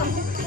감사합니다.